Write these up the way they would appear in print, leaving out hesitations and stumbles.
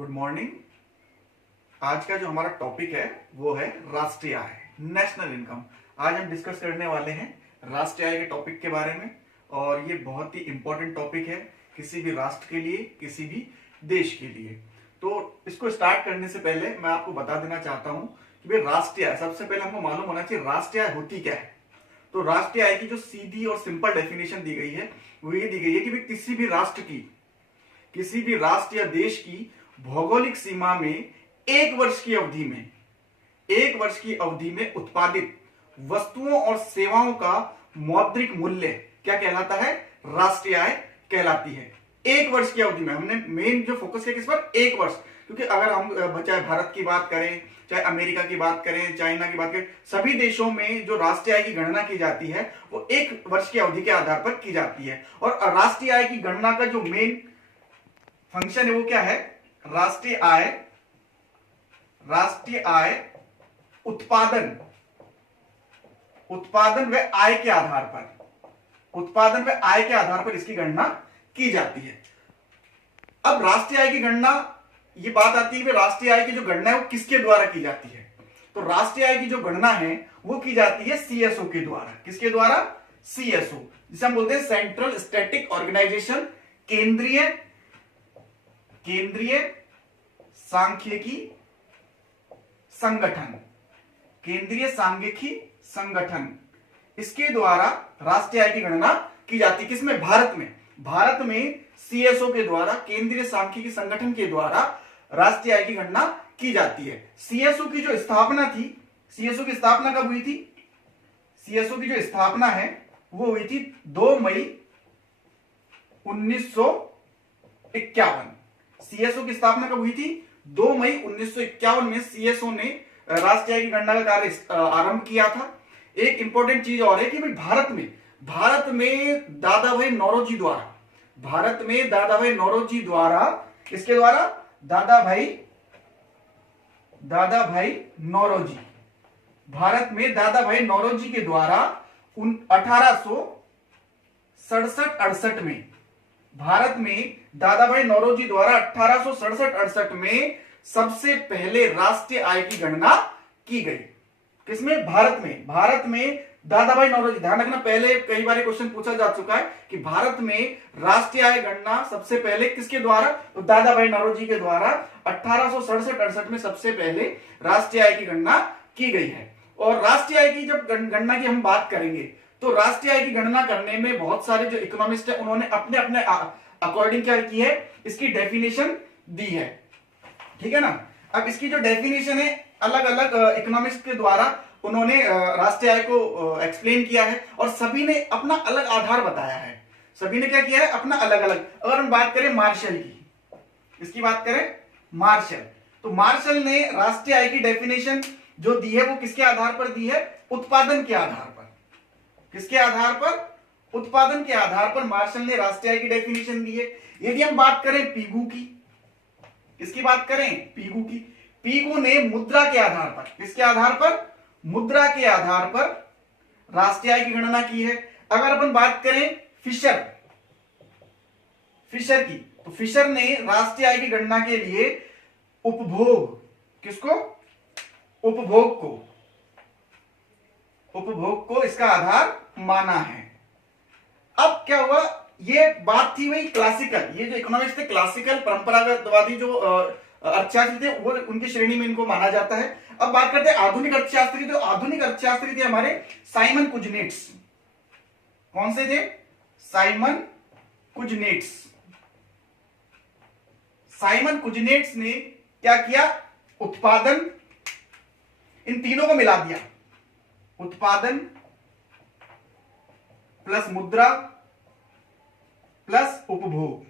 Good morning. आज का जो हमारा टॉपिक है वो है राष्ट्रीय आय, नेशनल इनकम। आज हम डिस्कस करने वाले हैं राष्ट्रीय आय के टॉपिक के बारे में, और ये बहुत ही इंपॉर्टेंट टॉपिक है किसी भी राष्ट्र के लिए, किसी भी देश के लिए। तो इसको स्टार्ट करने से पहले मैं आपको बता देना चाहता हूं कि भाई राष्ट्रीय आय, सबसे पहले हमको मालूम होना चाहिए राष्ट्रीय आय होती क्या है। तो राष्ट्रीय आय की जो सीधी और सिंपल डेफिनेशन दी गई है वो ये दी गई है कि भाई किसी भी राष्ट्र या देश की भौगोलिक सीमा में एक वर्ष की अवधि में उत्पादित वस्तुओं और सेवाओं का मौद्रिक मूल्य क्या कहलाता है? राष्ट्रीय आय कहलाती है। एक वर्ष की अवधि में हमने मेन जो फोकस किया किस पर? एक वर्ष। क्योंकि अगर हम चाहे भारत की बात करें, चाहे अमेरिका की बात करें, चाइना की बात करें, सभी देशों में जो राष्ट्रीय आय की गणना की जाती है वो एक वर्ष की अवधि के आधार पर की जाती है। और राष्ट्रीय आय की गणना का जो मेन फंक्शन है वो क्या है? राष्ट्रीय आय उत्पादन व आय के आधार पर इसकी गणना की जाती है। अब राष्ट्रीय आय की गणना, ये बात आती है कि राष्ट्रीय आय की जो गणना है वो किसके द्वारा की जाती है? तो राष्ट्रीय आय की जो गणना है वो की जाती है सीएसओ के द्वारा। किसके द्वारा? सीएसओ, जिसे हम बोलते हैं सेंट्रल स्टैटिक ऑर्गेनाइजेशन, केंद्रीय सांख्यिकी संगठन, इसके द्वारा राष्ट्रीय आय की गणना की जाती है। किसमें? भारत में सीएसओ के द्वारा, केंद्रीय सांख्यिकी संगठन के द्वारा राष्ट्रीय आय की गणना की जाती है। सीएसओ की जो स्थापना थी, सीएसओ की स्थापना कब हुई थी? सीएसओ की जो स्थापना है वो हुई थी 2 मई 1951। सीएसओ की स्थापना कब हुई थी? 2 मई 1951 में सीएसओ ने राष्ट्रीय आय की गणना का कार्य आरंभ किया था। एक इंपॉर्टेंट चीज और है कि भाई भारत में दादा भाई नौरोजी द्वारा, किसके द्वारा? दादा भाई नौरोजी के द्वारा 1867-68 में, भारत में दादा भाई नौरोजी द्वारा 1867-68 में सबसे पहले राष्ट्रीय आय की गणना की गई। किसमें? भारत में दादा भाई नौरोजी, ध्यान रखना, पहले कई बार क्वेश्चन पूछा जा चुका है कि भारत में राष्ट्रीय आय गणना सबसे पहले किसके द्वारा? तो दादा भाई नौरोजी के द्वारा 1867-68 में सबसे पहले राष्ट्रीय आय की गणना की गई है। और राष्ट्रीय आय की जब गणना की हम बात करेंगे तो राष्ट्रीय आय की गणना करने में बहुत सारे जो इकोनॉमिस्ट है उन्होंने अपने अपने अकॉर्डिंग क्या की है, इसकी डेफिनेशन दी है। ठीक है ना। अब इसकी जो डेफिनेशन है अलग अलग इकोनॉमिस्ट के द्वारा उन्होंने राष्ट्रीय आय को एक्सप्लेन किया है, और सभी ने अपना अलग आधार बताया है। सभी ने क्या किया है? अपना अलग अलग। अगर हम बात करें मार्शल की, इसकी बात करें मार्शल, तो मार्शल ने राष्ट्रीय आय की डेफिनेशन जो दी है वो किसके आधार पर दी है? उत्पादन के आधार पर। किसके आधार पर? उत्पादन के आधार पर मार्शल ने राष्ट्रीय आय की डेफिनेशन दी है। यदि हम बात करें पीगू की, किसकी बात करें? पीगू की। पीगू ने मुद्रा के आधार पर, किसके आधार पर? मुद्रा के आधार पर राष्ट्रीय आय की गणना की है। अगर अपन बात करें फिशर की, तो फिशर ने राष्ट्रीय आय की गणना के लिए उपभोग, किसको? उपभोग को इसका आधार माना है। अब क्या हुआ? ये बात थी वही क्लासिकल, ये जो इकोनॉमिक्स थे क्लासिकल परंपरागतवादी जो अर्थशास्त्री थे वो उनकी श्रेणी में इनको माना जाता है। अब बात करते हैं आधुनिक अर्थशास्त्री। तो आधुनिक अर्थशास्त्री थे हमारे साइमन कुजनेट्स। कौन से थे? साइमन कुजनेट्स ने क्या किया? उत्पादन, इन तीनों को मिला दिया, उत्पादन प्लस मुद्रा प्लस उपभोग।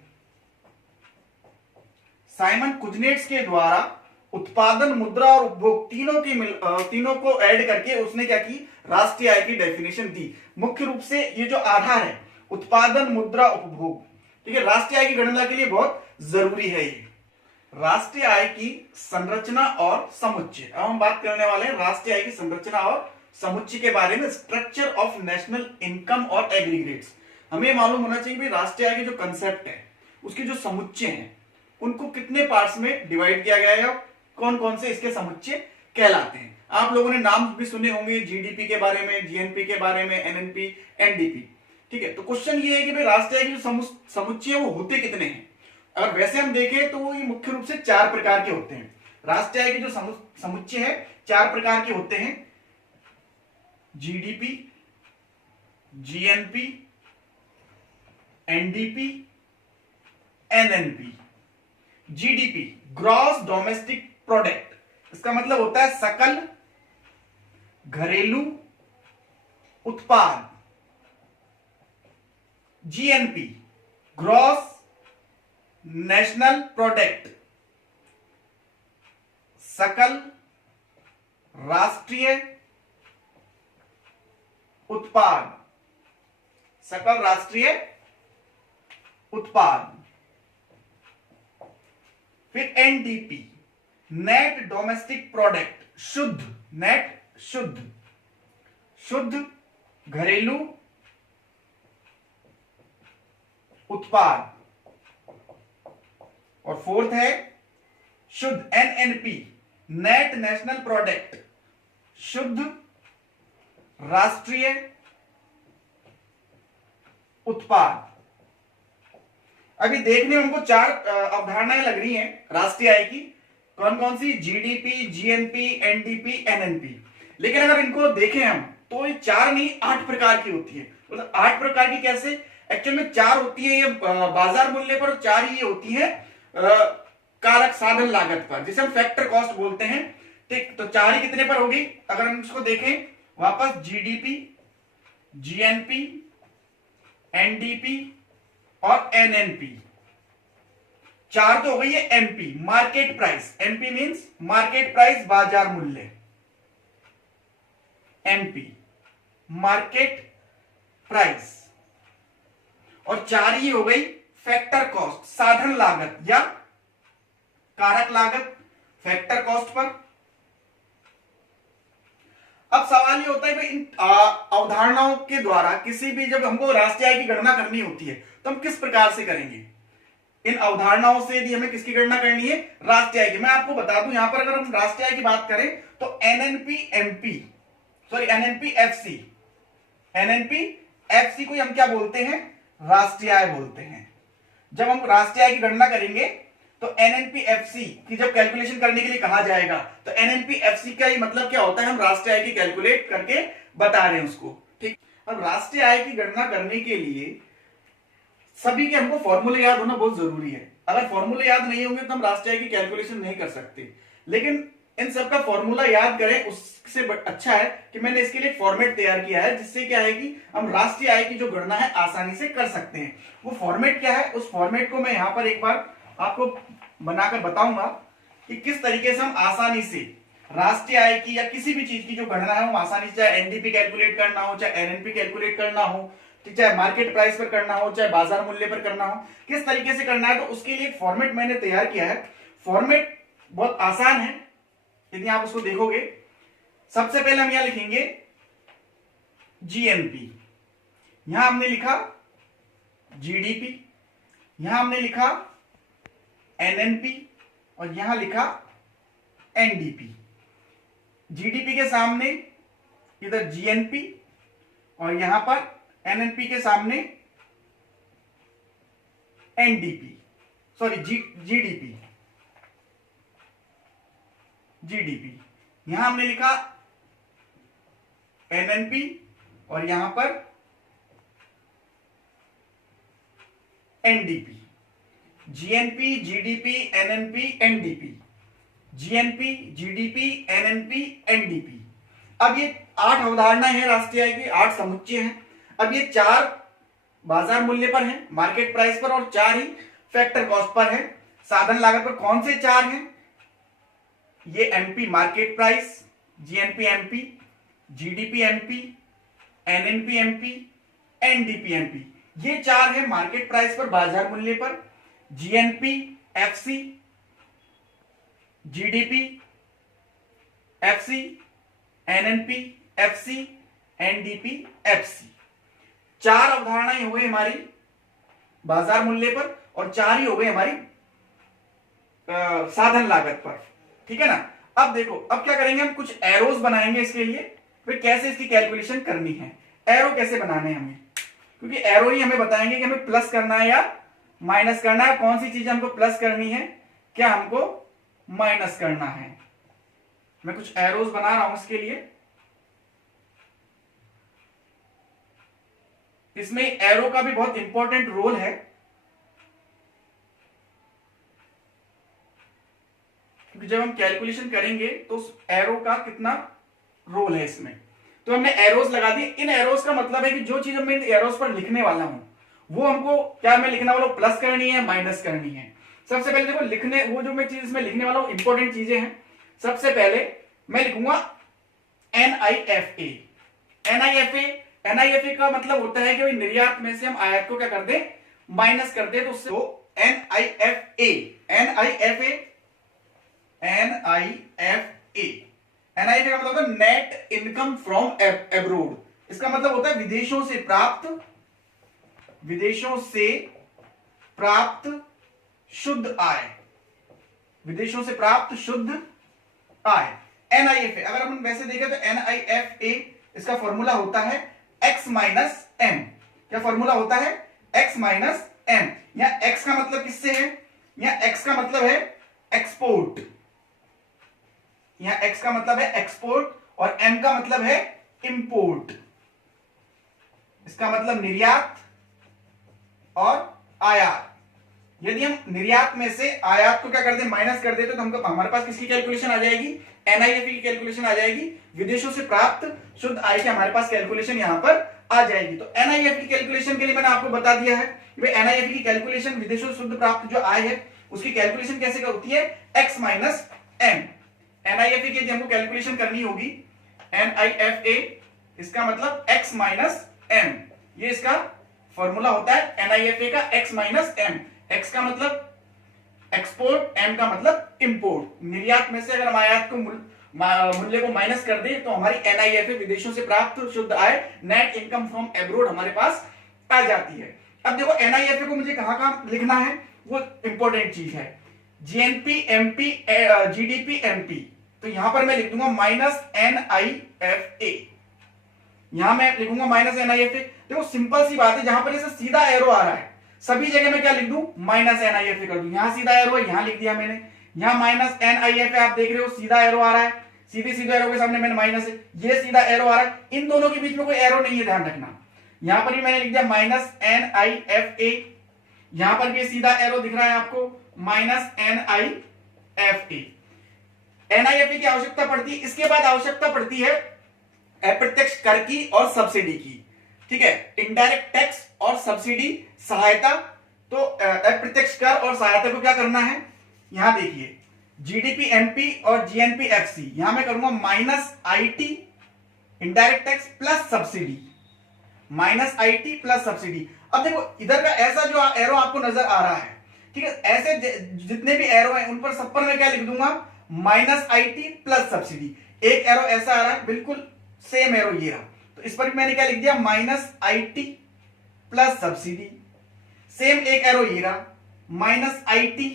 साइमन कुजनेट्स के द्वारा उत्पादन, मुद्रा और उपभोग तीनों को ऐड करके उसने क्या की? राष्ट्रीय आय की डेफिनेशन दी। मुख्य रूप से ये जो आधार है उत्पादन, मुद्रा, उपभोग, ठीक है, राष्ट्रीय आय की गणना के लिए बहुत जरूरी है। ये राष्ट्रीय आय की संरचना और समुच्चय। अब हम बात करने वाले हैं राष्ट्रीय आय की संरचना और समुच्चय के बारे में, स्ट्रक्चर ऑफ नेशनल इनकम और एग्रीगेट्स। हमें मालूम होना चाहिए कि राष्ट्रीय आय की जो कंसेप्ट है उसकी जो समुच्चय है उनको कितने पार्ट्स में डिवाइड किया गया है, कौन कौन से इसके समुच्चय कहलाते हैं। आप लोगों ने नाम भी सुने होंगे, जीडीपी के बारे में, जीएनपी के बारे में, एनएनपी, एनडीपी। ठीक है, तो क्वेश्चन ये है कि भाई राष्ट्रीय आय के जो समुच्चय वो होते कितने हैं। अगर वैसे हम देखें तो ये मुख्य रूप से 4 प्रकार के होते हैं। राष्ट्रीय आय के जो समुच्चय है 4 प्रकार के होते हैं, GDP, GNP, NDP, NNP. GDP gross domestic product, इसका मतलब होता है सकल घरेलू उत्पाद। जीएनपी ग्रॉस नेशनल प्रोडक्ट, सकल राष्ट्रीय उत्पाद, सकल राष्ट्रीय उत्पाद। फिर एनडीपी नेट डोमेस्टिक प्रोडक्ट, शुद्ध, नेट शुद्ध घरेलू उत्पाद। और फोर्थ है शुद्ध, एनएनपी नेट नेशनल प्रोडक्ट, शुद्ध राष्ट्रीय उत्पाद। अभी देखने में हमको 4 अवधारणाएं लग रही हैं राष्ट्रीय आय की, कौन कौन सी, जीडीपी, जीएनपी, एनडीपी, एनएनपी। लेकिन अगर इनको देखें हम तो ये 4 नहीं 8 प्रकार की होती है। मतलब 8 प्रकार की कैसे, एक्चुअल में 4 होती है ये बाजार मूल्य पर, 4 ही होती है कारक साधन लागत पर, जिसे हम फैक्टर कॉस्ट बोलते हैं। ठीक, तो 4 ही कितने पर होगी अगर हम इसको देखें वापस, जीडीपी, जीएनपी, एनडीपी और एनएनपी। 4 तो हो गई है MP, market price. MP means market price, बाजार मूल्य। MP market price. और 4 ही हो गई फैक्टर कॉस्ट, साधन लागत या कारक लागत, फैक्टर कॉस्ट पर। अब सवाल ये होता है भाई इन अवधारणाओं के द्वारा किसी भी, जब हमको राष्ट्रीय आय की गणना करनी होती है तो हम किस प्रकार से करेंगे। इन अवधारणाओं से यदि हमें किसकी गणना करनी है, राष्ट्रीय आय की। मैं आपको बता दूं, यहां पर अगर हम राष्ट्रीय आय की बात करें तो NNP MP, sorry NNP FC, NNP FC को हम क्या बोलते हैं, राष्ट्रीय आय बोलते हैं। जब हम राष्ट्रीय आय की गणना करेंगे तो एनएनपीएफसी की जब कैलकुलेशन करने के लिए कहा जाएगा तो एनएनपीएफसी का ही मतलब क्या होता है, हम राष्ट्रीय आय की कैलकुलेट करके बता रहे हैं उसको। ठीक, अब राष्ट्रीय आय की गणना करने के लिए सभी के हमको फॉर्मूले याद होना बहुत जरूरी है। अगर फॉर्मूले याद नहीं होंगे तो हम राष्ट्रीय आय की कैलकुलेशन नहीं कर सकते। लेकिन इन सब का फॉर्मूला याद करें, उससे अच्छा है कि मैंने इसके लिए फॉर्मेट तैयार किया है, जिससे क्या है कि हम राष्ट्रीय आय की जो गणना है आसानी से कर सकते हैं। वो फॉर्मेट क्या है, उस फॉर्मेट को मैं यहां पर एक बार आपको बनाकर बताऊंगा कि किस तरीके से हम आसानी से राष्ट्रीय आय की या किसी भी चीज की जो गणना है, हम आसानी से, चाहे एनडीपी कैलकुलेट करना हो, चाहे एनएनपी कैलकुलेट करना हो, चाहे मार्केट प्राइस पर करना हो, चाहे बाजार मूल्य पर करना हो, किस तरीके से करना है, तो उसके लिए एक फॉर्मेट मैंने तैयार किया है। फॉर्मेट बहुत आसान है, यदि आप उसको देखोगे। सबसे पहले हम यहां लिखेंगे जीएनपी, यहां हमने लिखा जीडीपी, यहां हमने लिखा एनएनपी और यहां लिखा एनडीपी। जीडीपी के सामने इधर जीएनपी और यहां पर एनएनपी के सामने एनडीपी, सॉरी जीडीपी, जीडीपी। यहां हमने लिखा एनएनपी और यहां पर NDP. GNP, GDP, NNP, NDP, GNP, GDP, NNP, NDP. अब ये 8 अवधारणाएं हैं राष्ट्रीय आय की, 8 समुच्चय हैं। अब ये 4 बाजार मूल्य पर हैं, मार्केट प्राइस पर, और 4 ही फैक्टर कॉस्ट पर हैं, साधन लागत पर। कौन से 4 हैं, ये MP market price, GNP MP, GDP MP, NNP MP, NDP MP. ये 4 है मार्केट प्राइस पर, बाजार मूल्य पर। GNP FC, GDP FC, NNP FC, NDP FC. 4 अवधारणाएं हो गई हमारी बाजार मूल्य पर और 4 ही हो गई हमारी साधन लागत पर, ठीक है ना। अब देखो, अब क्या करेंगे, हम कुछ एरोस बनाएंगे इसके लिए, फिर कैसे इसकी कैलकुलेशन करनी है। एरो कैसे बनाने हैं हमें, क्योंकि एरो ही हमें बताएंगे कि हमें प्लस करना है या माइनस करना है, कौन सी चीज हमको प्लस करनी है, क्या हमको माइनस करना है। मैं कुछ एरोस बना रहा हूं इसके लिए। इसमें एरो का भी बहुत इंपॉर्टेंट रोल है, क्योंकि जब हम कैलकुलेशन करेंगे तो उस एरो का कितना रोल है इसमें। तो हमने एरोस लगा दी। इन एरोस का मतलब है कि जो चीज मैं इन एरोस पर लिखने वाला हूं वो हमको क्या मैं लिखने वाला हूं, प्लस करनी है माइनस करनी है। सबसे पहले देखो, लिखने वो जो मैं चीज इसमें लिखने वाला हूं इंपॉर्टेंट चीजें हैं। सबसे पहले मैं लिखूंगा NIFA। NIFA का मतलब होता है कि भाई निर्यात में से हम आयात को क्या कर दें, माइनस कर दें, तो उससे NIFA का मतलब होता है नेट इनकम फ्रॉम एब्रोड। इसका मतलब होता है विदेशों से प्राप्त शुद्ध आय, विदेशों से प्राप्त शुद्ध आय। NIFA अगर हम वैसे देखें तो NIFA इसका फॉर्मूला होता है x माइनस m। क्या फॉर्मूला होता है, x माइनस m। यहां x का मतलब किससे है, यहां x का मतलब है एक्सपोर्ट, यहां x का मतलब है एक्सपोर्ट और m का मतलब है इंपोर्ट। इसका मतलब निर्यात और आयात। यदि हम निर्यात में से आयात को क्या कर दें, माइनस कर देते, तो हमको हमारे पास किसकी कैलकुलेशन आ जाएगी, NIFA की कैलकुलेशन आ जाएगी, विदेशों से प्राप्त शुद्ध आय की हमारे पास कैलकुलेशन यहां पर आ जाएगी। तो NIFA की कैलकुलेशन के लिए मैंने आपको बता दिया है कि NIFA की कैलकुलेशन, विदेशों से शुद्ध प्राप्त जो आय है उसकी कैलकुलेशन कैसे होती है, x माइनस m। NIFA की हमको कैलकुलेशन करनी होगी, NIFA इसका मतलब x माइनस m, ये इसका फॉर्मूला होता है NIFA का x माइनस m। x का मतलब एक्सपोर्ट, m का मतलब इंपोर्ट। निर्यात में से अगर हम आयात को मूल्य को माइनस कर दें तो हमारी NIFA विदेशों से प्राप्त शुद्ध आय, नेट इनकम फ्रॉम एब्रोड हमारे पास आ जाती है। अब देखो NIFA को मुझे कहां कहां लिखना है, वो इंपॉर्टेंट चीज है, GNP MP GDP MP। तो यहां पर मैं लिख दूंगा माइनस NIFA, यहां मैं लिखूंगा माइनस NIFA। देखो सिंपल सी बात है, जहां पर ऐसा सीधा एरो आ रहा है सभी जगह मैं क्या लिख दूं, माइनस NIFA कर दूं। यहां सीधा एरो है, यहां लिख दिया मैंने, यहां माइनस NIFA आप देख रहे हो सीधा एरो आ रहा है, सीधे सीधे एरो के सामने मैंने माइनस है, ये सीधा एरो आ रहा है, इन दोनों के बीच में कोई एरो नहीं है, ध्यान रखना। यहां पर भी मैंने लिख दिया माइनस NIFA, यहां पर भी सीधा एरो दिख रहा है आपको, माइनस NIFA। NIFA की आवश्यकता पड़ती है, इसके बाद आवश्यकता पड़ती है अप्रत्यक्ष कर की और सब्सिडी की, ठीक है, इनडायरेक्ट टैक्स और सब्सिडी सहायता। तो अप्रत्यक्ष कर और सहायता को क्या करना है, यहां देखिए GDP MP और GNP FC, यहां मैं करूंगा minus IT indirect tax plus subsidy, minus IT plus subsidy. अब देखो इधर का ऐसा जो एरो आपको नजर आ रहा है, ठीक है, ऐसे जितने भी एरो हैं उन पर सब पर मैं क्या लिख दूंगा, माइनस IT प्लस सब्सिडी। एक एरो ऐसा आ रहा है बिल्कुल सेम एरो ये रहा, तो इस पर भी मैंने क्या लिख दिया, minus IT plus subsidy. Same एक एरो ये रहा, माइनस IT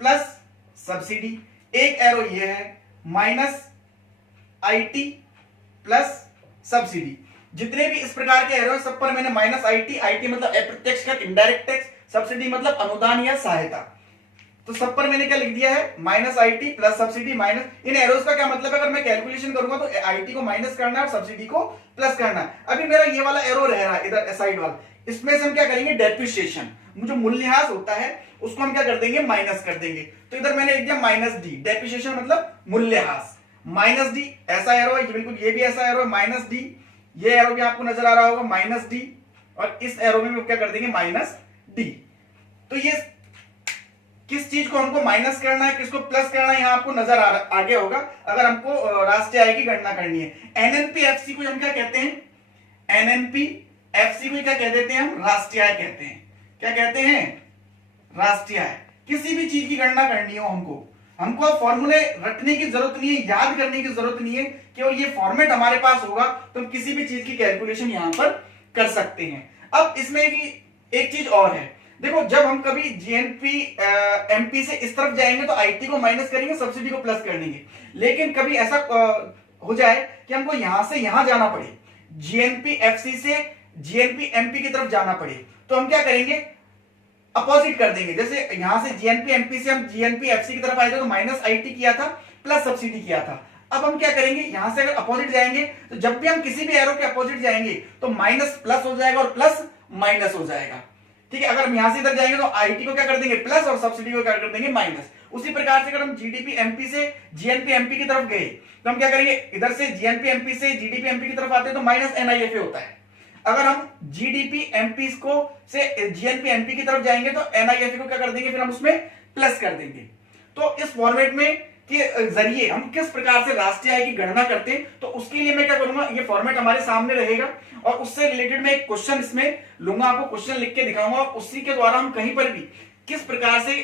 प्लस सब्सिडी। एक एरो ये है, माइनस IT प्लस सब्सिडी। जितने भी इस प्रकार के एरो है सब पर मैंने माइनस IT मतलब अप्रत्यक्ष कर, इनडायरेक्ट टैक्स, सब्सिडी मतलब अनुदान या सहायता, तो सब पर मैंने क्या लिख दिया है, minus IT plus subsidy minus. In arrows का क्या मतलब है, अगर मैं कैलकुलेशन करूंगा तो IT को माइनस करना है और सब्सिडी को प्लस करना है। अभी मेरा ये वाला एरो रह रहा है इधर साइड वाला, इसमें से हम क्या करेंगे, डेप्रिसिएशन, जो मूल्यह्रास होता है उसको हम क्या कर देंगे, माइनस कर देंगे। तो इधर मैंने लिख दिया माइनस D, डेप्रिसिएशन मतलब मूल्यह्रास, माइनस D। ऐसा एरो है, ये बिल्कुल ये भी ऐसा एरो है, माइनस D। ये एरो भी आपको नजर आ रहा होगा, माइनस D, और इस एरो में क्या कर देंगे, माइनस D। तो ये किस चीज को हमको माइनस करना है, किसको प्लस करना है, यहां आपको नजर आ गया होगा अगर हमको राष्ट्रीय आय की गणना करनी है। NNP-FC को हम क्या कहते हैं, NNP-FC को क्या कह देते हैं हम, राष्ट्रीय आय कहते हैं। क्या कहते हैं, राष्ट्रीय आय। किसी भी चीज की गणना करनी हो हमको फॉर्मूले रखने की जरूरत नहीं है, याद करने की जरूरत नहीं है, केवल ये फॉर्मेट हमारे पास होगा तो हम किसी भी चीज की कैलकुलेशन यहां पर कर सकते हैं। अब इसमें एक चीज और है, देखो जब हम कभी जीएनपी एमपी से इस तरफ जाएंगे तो आईटी को माइनस करेंगे, सब्सिडी को प्लस कर देंगे। लेकिन कभी ऐसा हो जाए कि हमको यहां से यहां जाना पड़े, जीएनपी एफसी से जीएनपी एमपी की तरफ जाना पड़े, तो हम क्या करेंगे, अपोजिट कर देंगे। जैसे यहां से जीएनपी एमपी से हम जीएनपी एफसी की तरफ आए थे तो माइनस आईटी किया था, प्लस सब्सिडी किया था। अब हम क्या करेंगे, यहां से अगर अपोजिट जाएंगे तो जब भी हम किसी भी एरो के अपोजिट जाएंगे तो माइनस प्लस हो जाएगा और प्लस माइनस हो जाएगा। ठीक है, अगर हम यहां से इधर जाएंगे तो आईटी को क्या कर देंगे प्लस और सब्सिडी को क्या कर देंगे माइनस। उसी प्रकार से अगर हम जीडीपी एमपी से जीएनपी एमपी की तरफ गए तो हम क्या करेंगे, इधर से जीएनपी एमपी से जीडीपी एमपी की तरफ आते हैं तो माइनस एनआईएफए होता है। अगर हम जीडीपी एमपी को से जीएनपी एमपी की तरफ जाएंगे तो एनआईएफए को क्या कर देंगे, फिर हम उसमें प्लस कर देंगे। तो इस फॉर्मेट में के जरिए हम किस प्रकार से राष्ट्रीय आय की गणना करते हैं, तो उसके लिए मैं क्या करूंगा, ये फॉर्मेट हमारे सामने रहेगा और उससे रिलेटेड मैं एक क्वेश्चन इसमें लूंगा, आपको क्वेश्चन लिख के दिखाऊंगा और उसी के द्वारा हम कहीं पर भी किस प्रकार से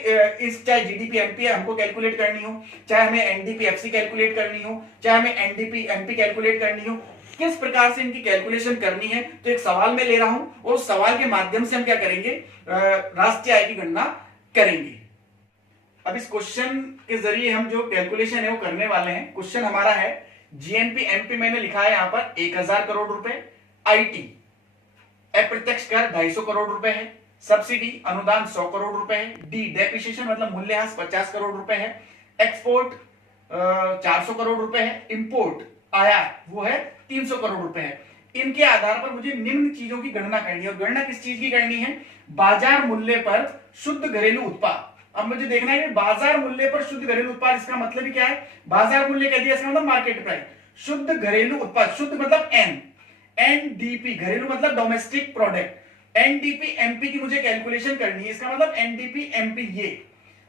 इस चाहे जीडीपी एमपी हमको कैलकुलेट करनी हो, चाहे हमें एनडीपी एफसी कैलकुलेट करनी हो, चाहे हमें एनडीपी एमपी कैलकुलेट करनी हो, किस प्रकार से इनकी कैलकुलेशन करनी है, तो एक सवाल में ले रहा हूं और उस सवाल के माध्यम से हम क्या करेंगे, राष्ट्रीय आय की गणना करेंगे। अब इस क्वेश्चन के जरिए हम जो कैलकुलेशन है वो करने वाले हैं। क्वेश्चन हमारा है जीएनपी एमपी, मैंने लिखा है यहां पर 1000 करोड़ रुपए, आईटी अप्रत्यक्ष कर 250 करोड़ रुपए है, सब्सिडी अनुदान 100 करोड़ रुपए है, डी डेप्रिसिएशन मतलब मूल्यह्रास 50 करोड़ रुपए है, एक्सपोर्ट 400 करोड़ रुपए है, इंपोर्ट आयात वो है 300 करोड़ रुपए है। इनके आधार पर मुझे निम्न चीजों की गणना करनी है। और गणना किस चीज की करनी है, बाजार मूल्य पर शुद्ध घरेलू उत्पाद। अब मुझे देखना है कि बाजार मूल्य पर शुद्ध घरेलू उत्पाद, इसका मतलब ही क्या है, बाजार मूल्य कह दिया, इसका मतलब मार्केट प्राइस। शुद्ध घरेलू उत्पाद, शुद्ध मतलब एन, एनडीपी घरेलू मतलब डोमेस्टिक प्रोडक्ट, एनडीपी एमपी की मुझे कैलकुलेशन करनी है। इसका मतलब एनडीपी एमपी ये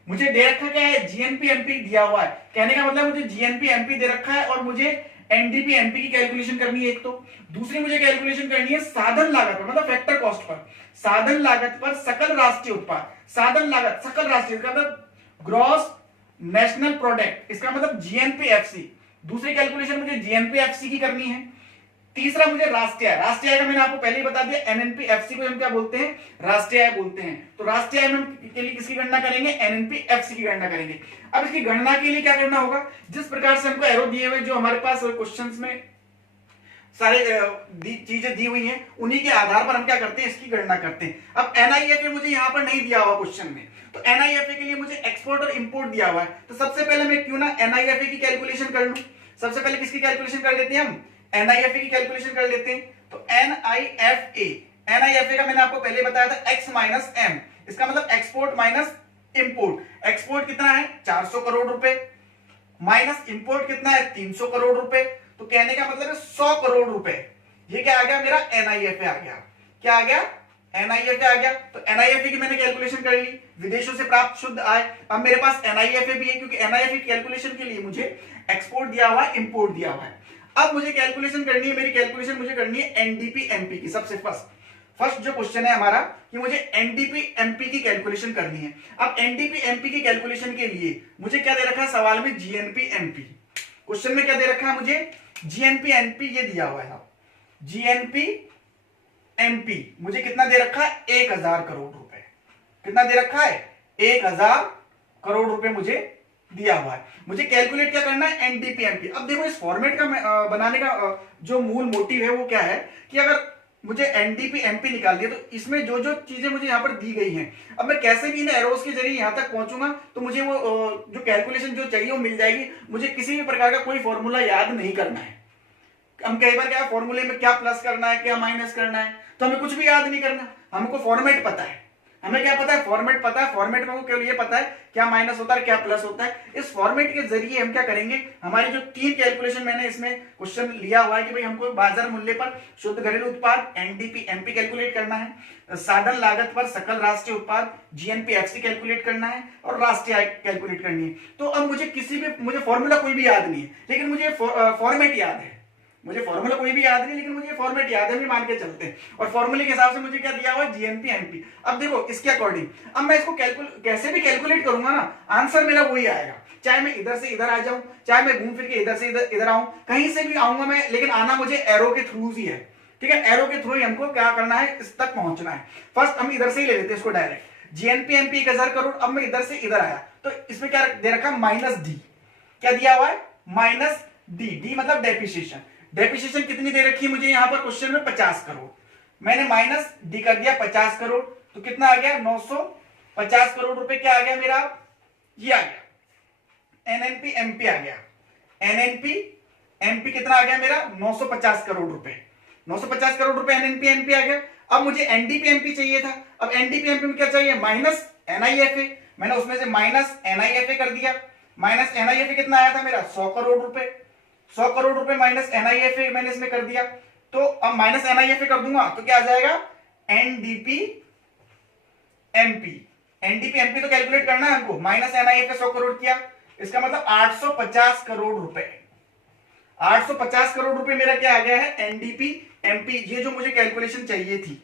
मुझे दे रखा क्या है, जीएनपी एमपी दिया हुआ है। कहने का मतलब मुझे जीएनपी एमपी दे रखा है और मुझे एनडीपी एमपी की कैलकुलेशन करनी है एक तो। दूसरी मुझे कैलकुलेशन करनी है साधन लागत पर, मतलब फैक्टर कॉस्ट पर, साधन लागत पर सकल राष्ट्रीय उत्पाद। साधन लागत सकल राष्ट्रीय, इसका मतलब ग्रॉस नेशनल प्रोडक्ट, इसका मतलब जीएनपीएफसी। दूसरी कैलकुलेशन मुझे जीएनपीएफसी की करनी है। तीसरा मुझे राष्ट्रीय आय, राष्ट्रीय आय का मैंने आपको पहले ही बता दिया, एनएनपीएफसी को हम क्या बोलते हैं, राष्ट्रीय आय बोलते हैं। तो राष्ट्रीय आय में के लिए किसकी गणना करेंगे, एनएनपीएफसी की गणना करेंगे। अब इसकी गणना के लिए क्या करना होगा, जिस प्रकार से हमको एरो दिए हुए जो हमारे पास क्वेश्चंस में सारे चीजें दी हुई हैं, उन्हीं के आधार पर हम क्या करते हैं, इसकी गणना करते हैं। अब एनआईएफए मुझे यहां पर नहीं दिया हुआ क्वेश्चन में, तो एनआईएफए के लिए मुझे एक्सपोर्ट और इंपोर्ट दिया हुआ है। तो सबसे पहले मैं क्यों ना एनआईएफए की कैलकुलेशन कर लूं। सबसे पहले किसकी कैलकुलेशन कर लेते हैं, हम एनआईएफए की कैलकुलेशन कर लेते हैं। तो एनआईएफए, एनआईएफए का मैंने आपको पहले बताया था एक्स माइनस एम, इसका मतलब एक्सपोर्ट माइनस इंपोर्ट। एक्सपोर्ट कितना है 400 करोड़ रुपए, माइनस इंपोर्ट कितना है 300 करोड़ रुपए। तो कहने का मतलब है 100 करोड़ रुपए। ये क्या आ गया, मेरा एनआईएफए आ गया। क्या आ गया, एनआईएफए आ गया। तो एनआईएफए की मैंने कैलकुलेशन कर ली, विदेशों से प्राप्त शुद्ध आय। अब मेरे पास एनआईएफए भी है, क्योंकि एनआईएफए की कैलकुलेशन के लिए मुझे एक्सपोर्ट दिया हुआ है, इंपोर्ट दिया हुआ है। अब मुझे कैलकुलेशन करनी है, मेरी कैलकुलेशन मुझे करनी है एनडीपी एमपी की। सबसे फर्स्ट जो क्वेश्चन है हमारा कि मुझे एनडीपी एमपी की कैलकुलेशन करनी है। अब एनडीपी एमपी की कैलकुलेशन के लिए मुझे क्या दे रखा है सवाल में, जीएनपी एमपी। क्वेश्चन में क्या दे रखा है मुझे, जीएनपी एमपी ये दिया हुआ है। जीएनपी एमपी मुझे कितना दे रखा है, 1000 करोड़ रुपए। कितना दे रखा है, 1000 करोड़ रुपए मुझे दिया हुआ है। मुझे कैलकुलेट क्या करना है, एनडीपी एमपी। अब देखो इस फॉर्मेट का बनाने का जो मूल मोटिव है वो क्या है कि अगर मुझे एनडीपी एमपी निकाल दिया तो इसमें जो जो चीजें मुझे यहां पर दी गई हैं, अब मैं कैसे भी इन एरोस के जरिए यहां तक पहुंचूंगा तो मुझे वो जो कैलकुलेशन जो चाहिए वो मिल जाएगी। मुझे किसी भी प्रकार का कोई फॉर्मूला याद नहीं करना है। हम कई बार क्या फॉर्मूले में क्या प्लस करना है, क्या माइनस करना है, तो हमें कुछ भी याद नहीं करना। हमको फॉर्मेट पता है, हमें क्या पता है, फॉर्मेट पता है। फॉर्मेट में केवल ये पता है क्या माइनस होता है, क्या प्लस होता है। इस फॉर्मेट के जरिए हम क्या करेंगे, हमारी जो 3 कैलकुलेशन मैंने इसमें क्वेश्चन लिया हुआ है कि भाई हमको बाजार मूल्य पर शुद्ध घरेलू उत्पाद एनडीपी एमपी कैलकुलेट करना है, साधन लागत पर सकल राष्ट्रीय उत्पाद जीएनपीएफसी कैलकुलेट करना है और राष्ट्रीय आय कैलकुलेट करनी है। तो अब मुझे फॉर्मूला कोई भी याद नहीं है, लेकिन मुझे फॉर्मेट याद है। मुझे फॉर्मूला कोई भी याद नहीं, लेकिन मुझे फॉर्मेट याद है, मान के चलते हैं। और फॉर्मूले के हिसाब से मुझे क्या दिया हुआ है, जीएनपी एमपी। अब देखो इसके अकॉर्डिंग अब मैं इसको कैसे भी कैलकुलेट करूंगा ना, आंसर मेरा वही आएगा। चाहे मैं इधर से इधर आ जाऊं, चाहे मैं घूम फिर के इधर से इधर आऊं, कहीं से भी आऊंगा मैं, लेकिन आना मुझे एरो के थ्रू ही है। ठीक है, एरो के थ्रू ही हमको क्या करना है, इस तक पहुंचना है। फर्स्ट हम इधर से ही ले लेते हैं इसको डायरेक्ट। GNP MP 1000 crore. अब मैं इधर से इधर आया तो इसमें क्या दे रखा, माइनस डी। क्या दिया हुआ है, माइनस डी। डी मतलब डेप्रिसिएशन। डेप्रिसिएशन कितनी दे रखी है मुझे यहां पर क्वेश्चन में, 50 करोड़। मैंने माइनस डी कर दिया 50 करोड़, तो कितना आ गया, 950 करोड़ रुपए। क्या आ गया मेरा, ये आ गया एनएनपी एमपी आ गया। एनएनपी एमपी कितना आ गया मेरा, 950 करोड़ रुपए। 950 करोड़ रुपए एनएनपी एमपी आ गया। अब मुझे एनडीपी एमपी चाहिए था। अब एनडीपी एमपी में क्या चाहिए, माइनस एनआईएफए। मैंने उसमें से माइनस एनआईएफए कर दिया। माइनस एनआईएफए कितना आया था मेरा, 100 करोड़ रुपए। 100 करोड़ रुपए माइनस एनआईएफए मैंने इसमें कर दिया। तो अब माइनस एनआईएफए कर दूंगा तो क्या आ जाएगा, एनडीपी एमपी। एनडीपी एमपी तो कैलकुलेट करना है हमको। माइनस एनआईएफए 100 करोड़ किया, इसका मतलब 850 करोड़ रुपए। 850 करोड़ रुपए मेरा क्या आ गया है, एनडीपी एमपी। ये जो मुझे कैलकुलेशन चाहिए थी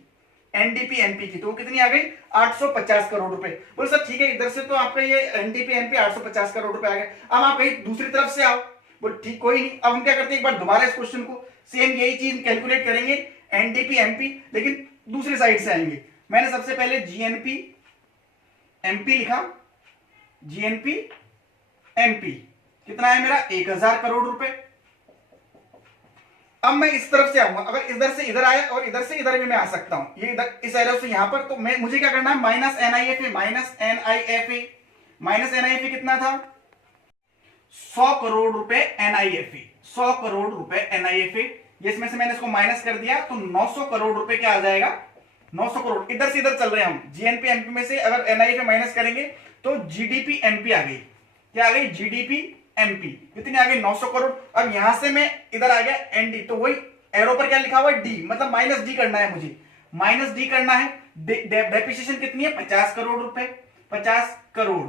एनडीपी एमपी की, तो वो कितनी आ गई, 850 करोड़ रुपए। बोले सर ठीक है, इधर से तो आपका ये एनडीपी एमपी 850 करोड़ रुपए आ गया। अब आप कहीं दूसरी तरफ से आओ। बोले ठीक, कोई नहीं। अब हम क्या करते हैं, एक बार दोबारा इस क्वेश्चन को सेम यही चीज कैलकुलेट करेंगे, एनडीपी एमपी, लेकिन दूसरी साइड से आएंगे। मैंने सबसे पहले जीएनपी एमपी लिखा। जीएनपी एमपी कितना है मेरा, 1000 करोड़ रुपए। अब मैं इस तरफ से आऊंगा। अगर इधर से इधर आया और इधर से इधर भी मैं आ सकता हूं, ये इधर इस एरो से यहां पर, तो मैं मुझे क्या करना है, माइनस एनआईएफए। माइनस एनआईएफए, माइनस एनआईएफए कितना था, 100 करोड़ रुपए एनआईएफए। 100 करोड़ रुपए एनआईएफए, इसमें से मैंने इसको माइनस कर दिया तो 900 करोड़ रुपए क्या आ जाएगा, 900 करोड़। इधर से इधर चल रहे हैं हम। जीएनपी एमपी में से अगर एनआईएफए माइनस करेंगे तो जीडीपी एमपी आ गई। क्या आ गई, जीडीपी एमपी कितनी आ गई, 900 करोड़। अब यहां से मैं इधर आ गया एनडी, तो वही एरो पर क्या लिखा हुआ है, डी, मतलब माइनस डी करना है मुझे। माइनस डी करना है। डेप्रिसिएशन कितनी है, 50 करोड़ रुपए। 50 करोड़,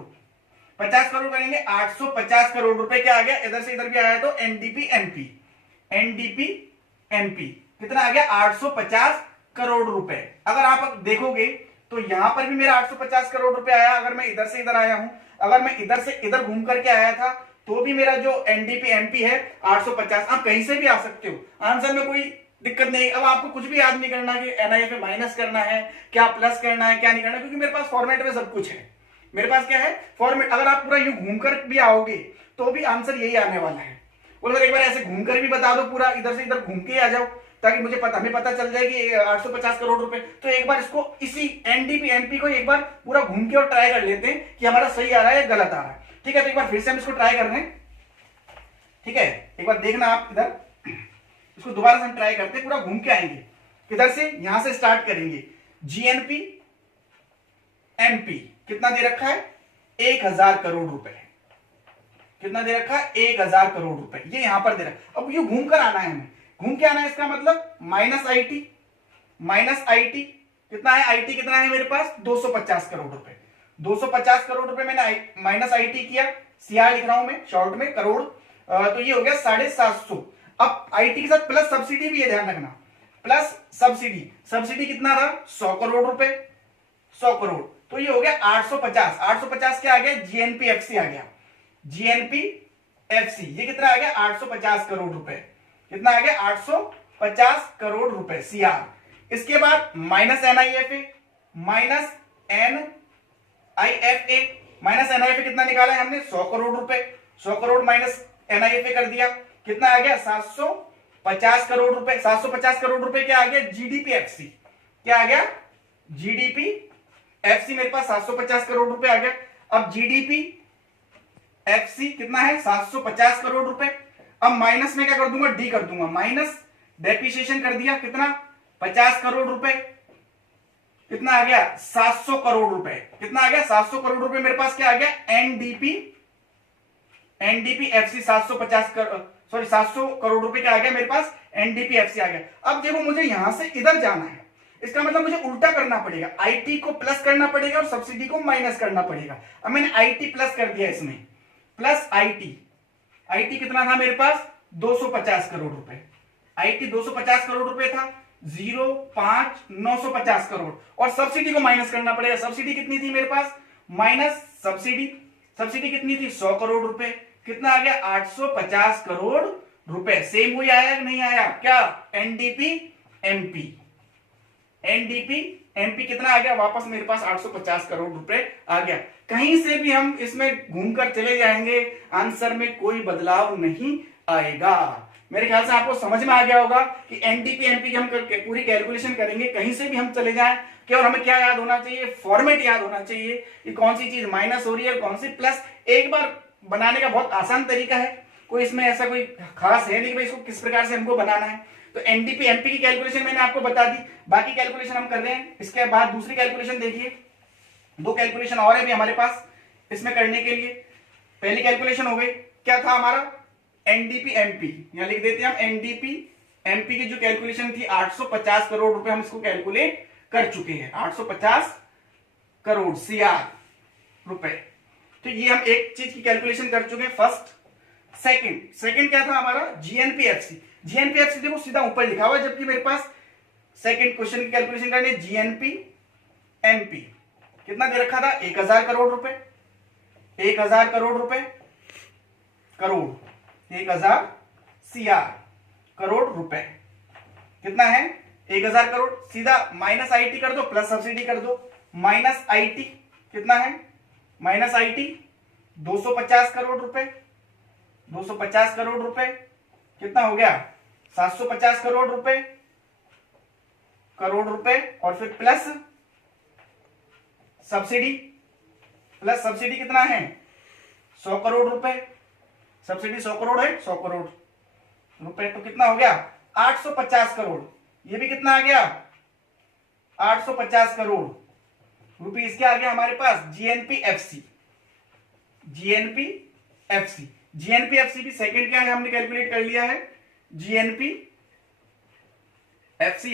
50 करोड़ करेंगे, 850 करोड़ रुपए। क्या आ गया, इधर से इधर भी आया तो एनडीपी एमपी। एनडीपी एमपी कितना आ गया, 850 करोड़ रुपए। अगर आप देखोगे तो यहां पर भी मेरा 850 करोड़ रुपए आया। अगर मैं इधर से इधर आया हूं, अगर मैं इधर से इधर घूम करके आया था, तो भी मेरा जो एनडीपी एमपी है 850। आप कहीं से भी आ सकते हो, आंसर में कोई दिक्कत नहीं। अब आपको कुछ भी याद नहीं करना कि एनआईएफए माइनस करना है, क्या प्लस करना है, क्या नहीं करना, क्योंकि मेरे पास फॉर्मेट में सब कुछ है। मेरे पास क्या है, फॉर्मेट। अगर आप पूरा यूं घूमकर भी आओगे तो भी आंसर यही आने वाला है। और अगर एक बार ऐसे घूमकर भी बता दो, पूरा इधर से इधर घूम के आ जाओ, ताकि मुझे हमें पता चल जाए कि 850 करोड़ रुपए। तो एक बार इसको, इसी एनडीपी एमपी को एक बार पूरा घूम के और ट्राई कर लेते हैं कि हमारा सही आ रहा है या गलत आ रहा है। ठीक है, तो एक बार फिर से हम इसको ट्राई कर रहे हैं। ठीक है, एक बार देखना आप इधर, इसको दोबारा से हम ट्राई करते हैं, पूरा घूम के आएंगे। इधर से यहां से स्टार्ट करेंगे। जीएनपी एमपी कितना दे रखा है, 1000 करोड़ रुपए। कितना दे रखा है, 1000 करोड़ रुपए, ये यहां पर दे रखा। अब ये घूम कर आना है, हमें घूम के आना है। इसका मतलब माइनस आईटी। माइनस आईटी कितना है, आईटी कितना है मेरे पास, 250 करोड़ रुपए। 250 करोड़ रुपए मैंने माइनस आईटी किया, सीआर लिख रहा हूं मैं शॉर्ट में, करोड़। तो ये हो गया 750। अब आईटी के साथ प्लस सब्सिडी भी है, ध्यान रखना, प्लस सब्सिडी। सब्सिडी कितना था, 100 करोड़ रुपए। 100 करोड़, तो ये हो गया 850। 850 क्या आ गया, जीएनपीएफसी आ गया। जीएनपीएफसी ये कितना आ गया, 850 करोड़ रुपए। कितना आ गया, 850 करोड़ रुपए सीआर। इसके बाद माइनस एनआईएफए, माइनस एनआईएफए। माइनस एनआईएफए कितना निकाला है हमने, 100 करोड़ रुपए। 100 करोड़ माइनस एनआईएफए कर दिया, कितना आ गया, 750 करोड़ रुपए। 750 करोड़ रुपए क्या आ गया, जीडीपीएफसी। क्या आ गया, जीडीपीएफसी मेरे पास 750 करोड़ रुपए आ गया। अब जीडीपीएफसी कितना है, 750 करोड़ रुपए। अब माइनस में क्या कर दूंगा, डी कर दूंगा, माइनस डेप्रिसिएशन कर दिया, कितना, 50 करोड़ रुपए। कितना आ गया, 700 करोड़ रुपए। कितना आ गया, 700 करोड़ रुपए मेरे पास क्या आ गया, एनडीपीएफसी 750 सॉरी 700 करोड़ रुपए क्या आ गया मेरे पास, एनडीपीएफसी आ गया। अब देखो मुझे यहां से इधर जाना है, इसका मतलब मुझे उल्टा करना पड़ेगा, आईटी को प्लस करना पड़ेगा और सब्सिडी को माइनस करना पड़ेगा। अब मैंने आईटी प्लस कर दिया इसमें, प्लस आईटी। आईटी कितना था मेरे पास, 250 करोड़ रुपए। आईटी 250 करोड़ रुपए था, 0,5,950 करोड़। और सब्सिडी को माइनस करना पड़ेगा। सब्सिडी कितनी थी मेरे पास, माइनस सब्सिडी। सब्सिडी कितनी थी, 100 करोड़ रुपए। कितना आ गया, 850 करोड़ रुपए। सेम वही आया कि नहीं आया, क्या, एनडीपी एमपी। एनडीपी एमपी कितना आ गया, वापस मेरे पास 850 करोड़ रुपए आ गया। कहीं से भी हम इसमें घूमकर चले जाएंगे, आंसर में कोई बदलाव नहीं आएगा। मेरे ख्याल से आपको समझ में आ गया होगा कि एनडीपी एमपी की हम पूरी कैलकुलेशन करेंगे, कहीं से भी हम चले जाएं, केवल हमें क्या याद होना चाहिए, फॉर्मेट याद होना चाहिए कि कौन सी चीज माइनस हो रही है, कौन सी प्लस। एक बार बनाने का बहुत आसान तरीका है, कोई इसमें ऐसा कोई खास है नहीं कि इसको किस प्रकार से हमको बनाना है। तो एनडीपी एमपी की कैलकुलेशन मैंने आपको बता दी, बाकी कैलकुलेशन हम कर रहे हैं। इसके बाद दूसरी कैलकुलेशन देखिए, दो कैलकुलेशन और है भी हमारे पास इसमें करने के लिए। पहली कैलकुलेशन हो गई, क्या था हमारा, एनडीपी एमपी, यहां लिख देते हैं हम एनडीपी एमपी की जो कैलकुलेशन थी 850 करोड़ रुपए हम इसको कैलकुलेट कर चुके हैं, 850 करोड़ सीआर रुपए। तो ये हम एक चीज की कैलकुलेशन कर चुके हैं, फर्स्ट। सेकंड क्या था हमारा, जीएनपीएफसी। जीएनपीएफसी देखो सीधा ऊपर लिखा हुआ है, जबकि मेरे पास सेकंड क्वेश्चन की कैलकुलेशन करनी है। जीएनपी एमपी कितना दे रखा था, 1000 करोड़ रुपए, 1000 करोड़ रुपए, करोड़ 1000 सीआर करोड़ रुपए कितना है, 1000 करोड़। सीधा माइनस आईटी कर दो, प्लस सब्सिडी कर दो। माइनस आईटी कितना है, माइनस आईटी 250 करोड़ रुपए, 250 करोड़ रुपए कितना हो गया, 750 करोड़ रुपए, करोड़ रुपए। और फिर प्लस सब्सिडी, प्लस सब्सिडी कितना है, 100 करोड़ रुपए। सब्सिडी 100 करोड़ है, 100 करोड़ रुपए तो कितना हो गया, 850 करोड़। ये भी कितना आ गया, 850 करोड़ रुपीस क्या आ गया हमारे पास, जीएनपीएफसी। जीएनपीएफसी, जीएनपीएफसी की सेकंड क्या है हमने कैलकुलेट कर लिया है, जीएनपीएफसी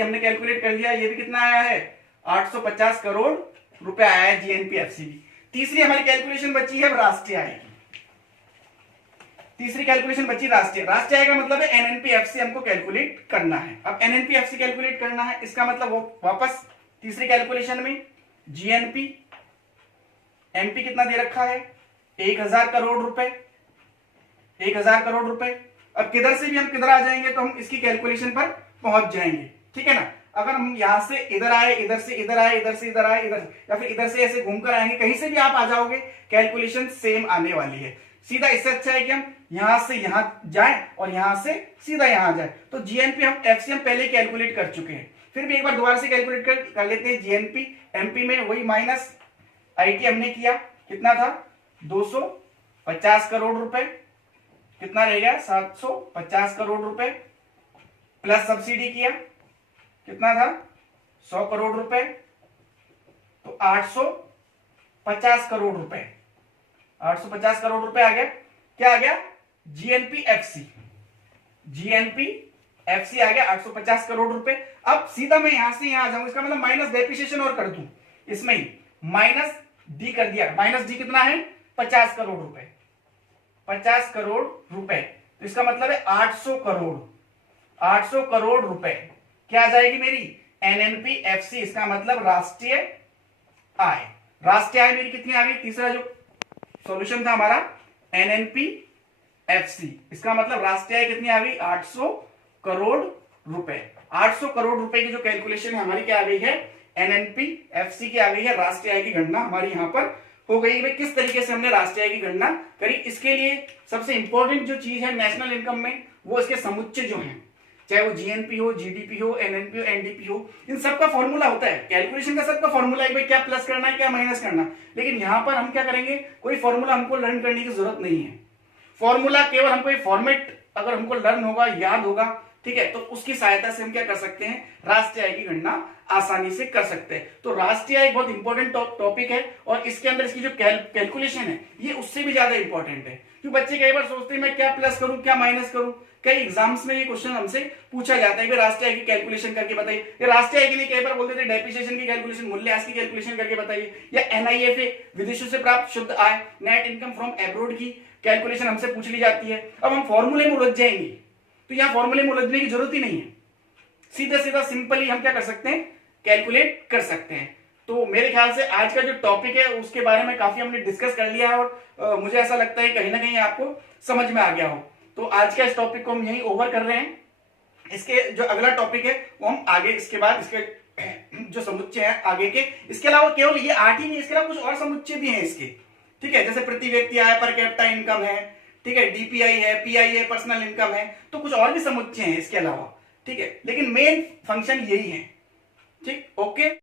हमने कैलकुलेट कर लिया, ये भी कितना आया है, 850 करोड़ रुपए आया है जीएनपीएफसी भी। तीसरी हमारी कैलकुलेशन बची है राष्ट्रीय आय की। तीसरी कैलकुलेशन बची राष्ट्रीय आय का मतलब है एनएनपीएफसी हमको कैलकुलेट करना है। अब एनएनपीएफसी कैलकुलेट करना है, इसका मतलब वो वापस तीसरी कैलकुलेशन में जीएनपी एमपी कितना दे रखा है, 1000 करोड़ रुपए, 1000 करोड़ रुपए। अब किधर से भी हम किधर आ जाएंगे तो हम इसकी कैलकुलेशन पर पहुंच जाएंगे, ठीक है ना। अगर हम यहां से इधर आए, इधर से इधर आए, इधर से इधर आए, इधर या फिर इधर से ऐसे घूमकर आएंगे, कहीं से भी आप आ जाओगे कैलकुलेशन सेम आने वाली है। सीधा इससे अच्छा है कि हम यहां से यहां जाएं और यहां से सीधा यहां आ जाए। तो जीएनपी हम एफसी पहले कैलकुलेट कर चुके हैं, फिर भी एक बार दोबारा से कैलकुलेट कर लेते हैं। जीएनपी एमपी में वही माइनस आईटी हमने किया, कितना था 250 करोड़ रुपए, कितना रहेगा 750 करोड़ रुपए, प्लस सब्सिडी किया, कितना था 100 करोड़ रुपए, तो 850 करोड़ रुपए, 850 करोड़ रुपए आ गया। क्या आ गया, जीएनपीएफसी, जीएनपीएफसी आ गया 850 करोड़ रुपए। अब सीधा मैं यहां से यहां आ जाऊं, इसका मतलब माइनस डेप्रिसिएशन और कर दूं, इसमें ही माइनस डी कर दिया। माइनस डी कितना है, 50 करोड़ रुपए, 50 करोड़ रुपए। तो इसका मतलब है 800 करोड़, 800 करोड़ रुपए क्या आ जाएगी मेरी, एनएनपीएफसी। इसका मतलब राष्ट्रीय आय। राष्ट्रीय आय मेरी कितनी आ गई, तीसरा जो सॉल्यूशन था हमारा एनएनपीएफसी, इसका मतलब राष्ट्रीय आय कितनी आ गई, 800 करोड़ रुपए। 800 करोड़ रुपए की जो कैलकुलेशन है हमारी क्या आ गई है, एनएनपीएफसी की आ गई है। राष्ट्रीय आय की गणना हमारी यहां पर हो गई है। किस तरीके से हमने राष्ट्रीय आय की गणना करी, इसके लिए सबसे इंपॉर्टेंट जो चीज है नेशनल इनकम में, वो इसके समुच्चय जो हैं, चाहे वो जीएनपी हो, जीडीपी हो, एनएनपी हो, एनडीपी हो, इन सबका फॉर्मूला होता है। कैलकुलेशन का सबका फॉर्मूला है भाई, क्या प्लस करना है क्या माइनस करना। लेकिन यहां पर हम क्या करेंगे, कोई फॉर्मूला हमको लर्न करने की जरूरत नहीं है। फॉर्मूला केवल हमको एक फॉर्मेट अगर हमको लर्न होगा, याद होगा, ठीक है, तो उसकी सहायता से हम क्या कर सकते हैं, राष्ट्रीय आय की गणना आसानी से कर सकते हैं। तो राष्ट्रीय आय बहुत इंपॉर्टेंट टॉपिक है और इसके अंदर इसकी जो कैलकुलेशन है ये उससे भी ज्यादा इंपॉर्टेंट है। क्योंकि बच्चे कई बार सोचते हैं मैं क्या प्लस करूं क्या माइनस करूं। कई एग्जाम्स में ये क्वेश्चन हमसे पूछा जाता है कि राष्ट्रीय आय की कैलकुलेशन करके बताइए। ये राष्ट्रीय आय के लिए कई बार बोलते थे डेप्रिसिएशन की कैलकुलेशन, मूल्यह्रास की कैलकुलेशन करके बताइए, या एनआईएफए विदेशों से प्राप्त शुद्ध आय, नेट इनकम फ्रॉम एब्रोड की कैलकुलेशन हमसे पूछ ली जाती है। अब हम फॉर्मूले में उलझ जाएंगे, तो यहाँ फॉर्मूले में उलझने की जरूरत ही नहीं है, सीधा सीधा सिंपली हम क्या कर सकते हैं, कैलकुलेट कर सकते हैं। तो मेरे ख्याल से आज का जो टॉपिक है उसके बारे में काफी हमने डिस्कस कर लिया है और मुझे ऐसा लगता है कहीं ना कहीं आपको समझ में आ गया हो। तो आज का इस टॉपिक को हम यहीं ओवर कर रहे हैं। इसके जो अगला टॉपिक है वो हम आगे इसके बाद इसके जो समुच्चय है आगे के, इसके अलावा केवल ये 8 ही नहीं, इसके अलावा कुछ और समुच्चय भी हैं इसके, ठीक है, जैसे प्रति व्यक्ति आय, पर कैपिटा इनकम है, ठीक है, डीपीआई है, पीआई है, पर्सनल इनकम है, तो कुछ और भी समुच्चय हैं इसके अलावा, ठीक है, लेकिन मेन फंक्शन यही है, ठीक, ओके।